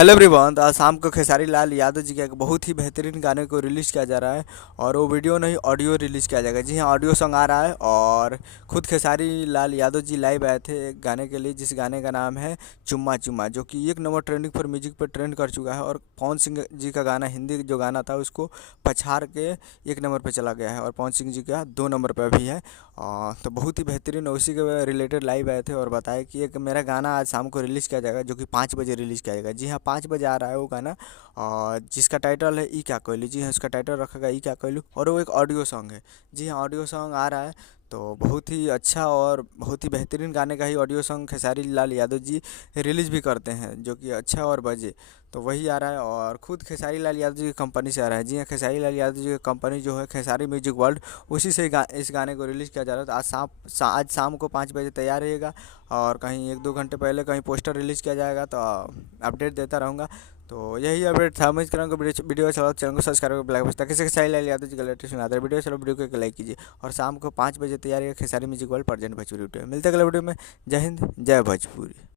Hello everyone. तो आज शाम को खेसारी लाल यादव जी के एक बहुत ही बेहतरीन गाने को रिलीज़ किया जा रहा है और वो वीडियो नहीं ऑडियो रिलीज़ किया जाएगा। जी हाँ, ऑडियो सॉन्ग आ रहा है और खुद खेसारी लाल यादव जी लाइव आए थे एक गाने के लिए, जिस गाने का नाम है चुम्मा चुम्मा, जो कि एक नंबर ट्रेंडिंग पर म्यूजिक पर ट्रेंड कर चुका है। और पवन सिंह जी का गाना, हिंदी जो गाना था, उसको पछाड़ के एक नंबर पर चला गया है और पवन सिंह जी का 2 नंबर पर भी है। तो बहुत ही बेहतरीन, उसी के रिलेटेड लाइव आए थे और बताया कि एक मेरा गाना आज शाम को रिलीज़ किया जाएगा, जो कि 5 बजे रिलीज़ किया जाएगा। जी हाँ, 5 बजे आ रहा है वो गाना, और जिसका टाइटल है ई क्या कोयलू। जी हाँ, उसका टाइटल रखा गया ई क्या कोयलू, और वो एक ऑडियो सॉन्ग है। जी हाँ, ऑडियो सॉन्ग आ रहा है। तो बहुत ही अच्छा और बहुत ही बेहतरीन गाने का ही audio song Khesari Lal Yadav ji release भी करते हैं, जो कि अच्छा और बजे। तो वही आ रहा है और खुद खेसारी लाल यादव जी की कंपनी से आ रहा है। जी हाँ, खेसारी लाल यादव जी की कंपनी जो है खेसारी म्यूजिक वर्ल्ड, उसी से इस गाने को रिलीज़ किया जा रहा है। तो आज शाम को 5 बजे तैयार रहिएगा, और कहीं 1-2 घंटे पहले कहीं पोस्टर रिलीज़ किया जाएगा, तो अपडेट देता रहूँगा। तो यही अपडेट था। मैं करूँगा वीडियो अच्छा लगा तो चैनल को सब्सक्राइब करके बेल बजता, किसी खेसारी लाल यादव जी का लेटेस्ट आता है वीडियो। चलो, वीडियो को एक लाइक कीजिए, और शाम को 5 बजे तैयार रहिएगा Khesari music world present Bhojpuri video. मिलते हैं अगले वीडियो में। जय हिंद, जय भोजपुरी।